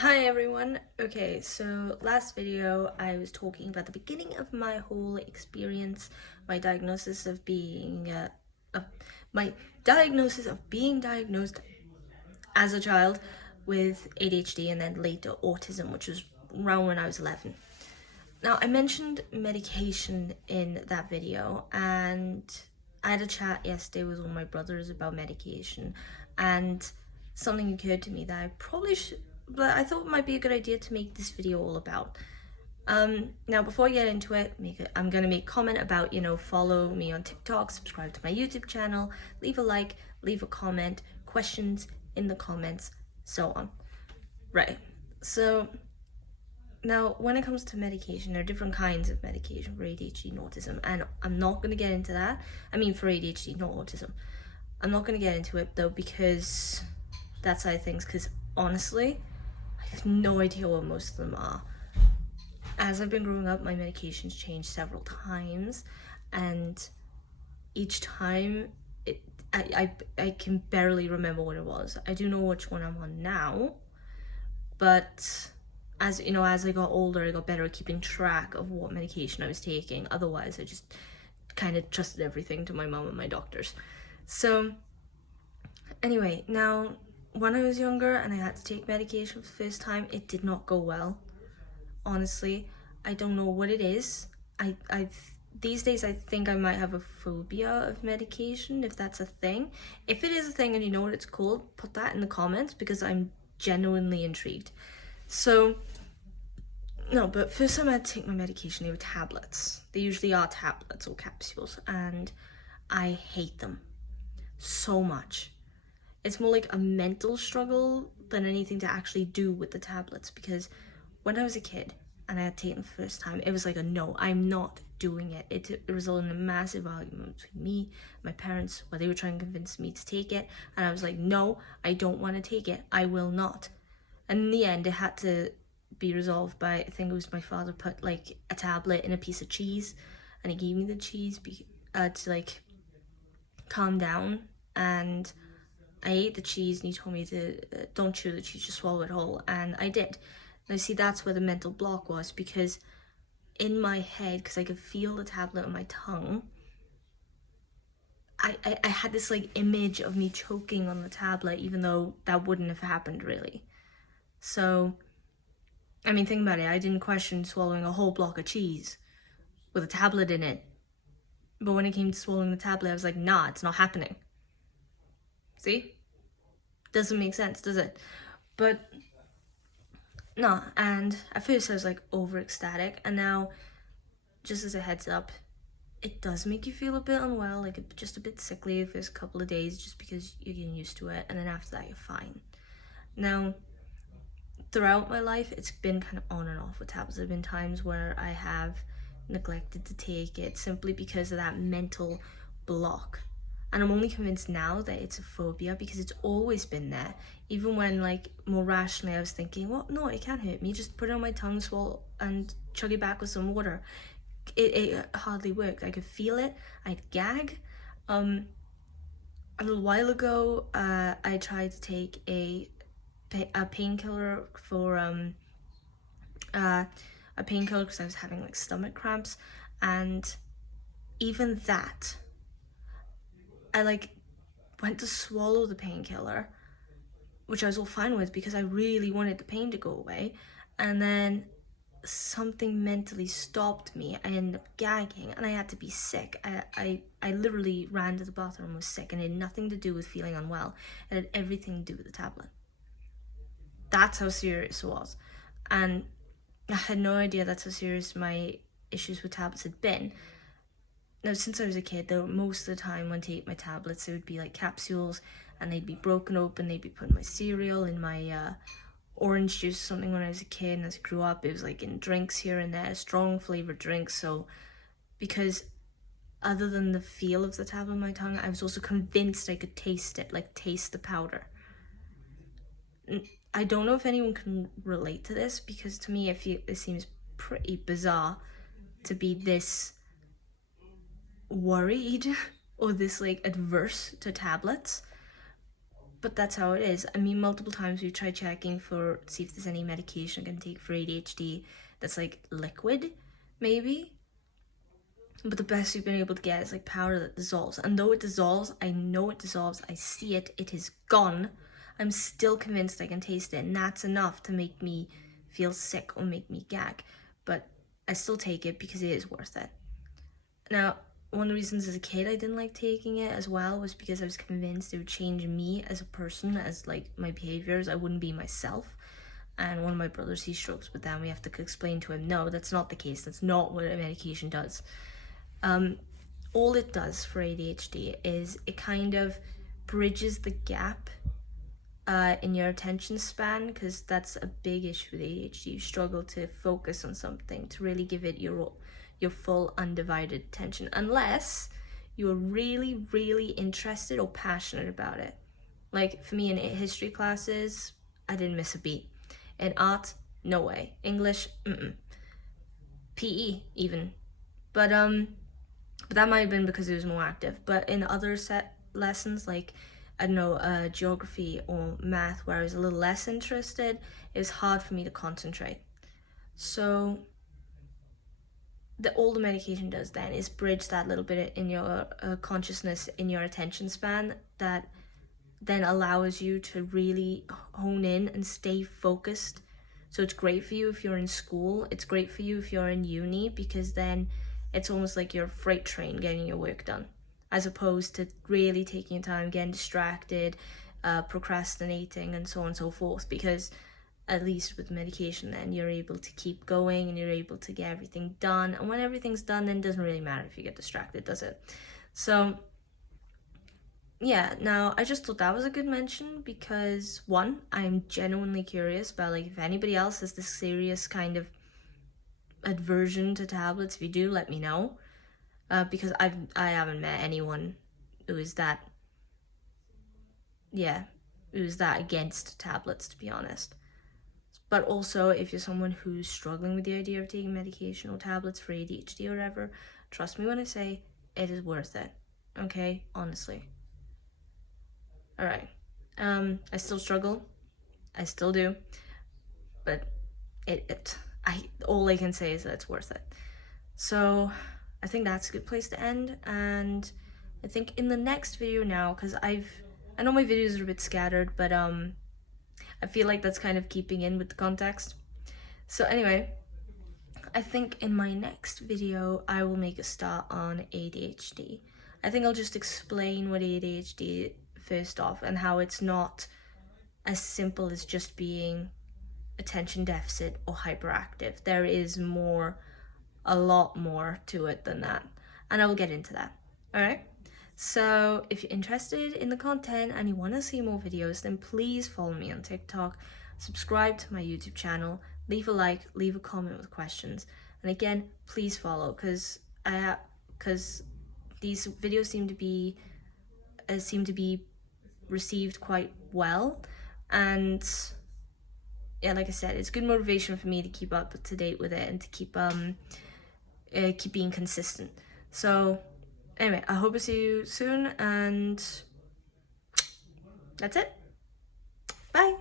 Hi everyone. Okay, so last video I was talking about the beginning of my whole experience, my diagnosis of being of my diagnosis of being diagnosed as a child with ADHD and then later autism, which was around when I was 11. Now, I mentioned medication in that video, and I had a chat yesterday with one of my brothers about medication, and something occurred to me that I probably should, but I thought it might be a good idea to make this video all about. Now, before I get into it, I'm gonna make a comment about, follow me on TikTok, subscribe to my YouTube channel, leave a like, leave a comment, questions in the comments, so on. Right. So now, when it comes to medication, there are different kinds of medication for ADHD and autism, and I'm not going to get into that. I mean, for ADHD, not autism. I'm not going to get into it, though, because that side of things, because honestly, I have no idea what most of them are. As I've been growing up, my medications changed several times, and each time, I can barely remember what it was. I do know which one I'm on now, but as I got older, I got better at keeping track of what medication I was taking. Otherwise, I just kind of trusted everything to my mom and my doctors. So anyway, now when I was younger and I had to take medication for the first time, it did not go well. Honestly, I don't know what it is. I these days I think I might have a phobia of medication, if that's a thing. If it is a thing and you know what it's called, put that in the comments because I'm genuinely intrigued. So, no, but first time I had to take my medication, they were tablets. They usually are tablets or capsules, and I hate them so much. It's more like a mental struggle than anything to actually do with the tablets, because when I was a kid and I had taken the first time, it was like a no, I'm not doing it. It resulted in a massive argument between me and my parents, where they were trying to convince me to take it, and I was like, no, I don't want to take it. I will not. And in the end, it had to be resolved by, I think it was my father put like a tablet in a piece of cheese, and he gave me the cheese to like calm down. And I ate the cheese, and he told me to don't chew the cheese, just swallow it whole, and I did. Now, see, that's where the mental block was, because in my head, because I could feel the tablet on my tongue, I had this like image of me choking on the tablet, even though that wouldn't have happened really. So, I mean, think about it. I didn't question swallowing a whole block of cheese with a tablet in it. But when it came to swallowing the tablet, I was like, nah, it's not happening. See? Doesn't make sense, does it? But, no, and at first I was like over ecstatic, and now, just as a heads up, it does make you feel a bit unwell, like just a bit sickly the first couple of days, just because you're getting used to it, and then after that, you're fine. Now, throughout my life, it's been kind of on and off with tablets. There have been times where I have neglected to take it simply because of that mental block. And I'm only convinced now that it's a phobia because it's always been there. Even when, like, more rationally I was thinking, well, no, it can't hurt me. Just put it on my tongue, swallow, and chug it back with some water. It hardly worked. I could feel it. I'd gag. A little while ago, I tried to take a painkiller for a painkiller because I was having like stomach cramps, and even that, I like went to swallow the painkiller, which I was all fine with because I really wanted the pain to go away, and then something mentally stopped me. I ended up gagging and I had to be sick. I literally ran to the bathroom and was sick, and it had nothing to do with feeling unwell. It had everything to do with the tablet. That's how serious it was. And I had no idea that's how serious my issues with tablets had been. Now, since I was a kid, though, most of the time when I take my tablets, it would be like capsules, and they'd be broken open, they'd be put in my cereal, in my orange juice or something when I was a kid, and as I grew up, it was like in drinks here and there, strong flavored drinks. So, because other than the feel of the tablet in my tongue, I was also convinced I could taste it, like taste the powder. I don't know if anyone can relate to this, because to me it seems pretty bizarre to be this worried or this like adverse to tablets. but that's how it is. I mean, multiple times we've tried checking for see if there's any medication I can take for ADHD that's like liquid, maybe. But the best we've been able to get is like powder that dissolves. And though it dissolves, I know it dissolves, I see it, it is gone. I'm still convinced I can taste it, and that's enough to make me feel sick or make me gag. But I still take it because it is worth it. Now, one of the reasons as a kid I didn't like taking it as well was because I was convinced it would change me as a person, as like my behaviors. I wouldn't be myself. And one of my brothers, he struggles with that, and we have to explain to him, no, that's not the case. That's not what a medication does. All it does for ADHD is it kind of bridges the gap in your attention span, because that's a big issue with ADHD. You struggle to focus on something, to really give it your full undivided attention, unless you're really, really interested or passionate about it. Like for me in history classes, I didn't miss a beat. In art, no way. English, PE even. But that might have been because it was more active. But in other set lessons, like I don't know, geography or math, where I was a little less interested, it was hard for me to concentrate. So all the medication does then is bridge that little bit in your consciousness, in your attention span, that then allows you to really hone in and stay focused. So it's great for you if you're in school, it's great for you if you're in uni, because then it's almost like you're a freight train getting your work done, as opposed to really taking your time, getting distracted, procrastinating, and so on and so forth. Because at least with medication, then you're able to keep going and you're able to get everything done. And when everything's done, then it doesn't really matter if you get distracted, does it? So yeah, now I just thought that was a good mention because one, I'm genuinely curious about like if anybody else has this serious kind of aversion to tablets. If you do, let me know, because I haven't met anyone who is that against tablets, to be honest. But also, if you're someone who's struggling with the idea of taking medication or tablets for ADHD or whatever, trust me when I say it is worth it. Okay, honestly. All right. I still struggle. I still do. But all I can say is that it's worth it. So I think that's a good place to end. And I think in the next video now, because I know my videos are a bit scattered, but I feel like that's kind of keeping in with the context. So anyway, I think in my next video, I will make a start on ADHD. I think I'll just explain what ADHD is first off, and how it's not as simple as just being attention deficit or hyperactive. There is a lot more to it than that, and I will get into that. All right, so if you're interested in the content and you want to see more videos, then please follow me on TikTok, subscribe to my YouTube channel, leave a like, leave a comment with questions, and again, please follow, because these videos seem to be received quite well, and yeah, like I said, it's good motivation for me to keep up to date with it and to keep being consistent. So anyway, I hope to see you soon, and that's it. Bye.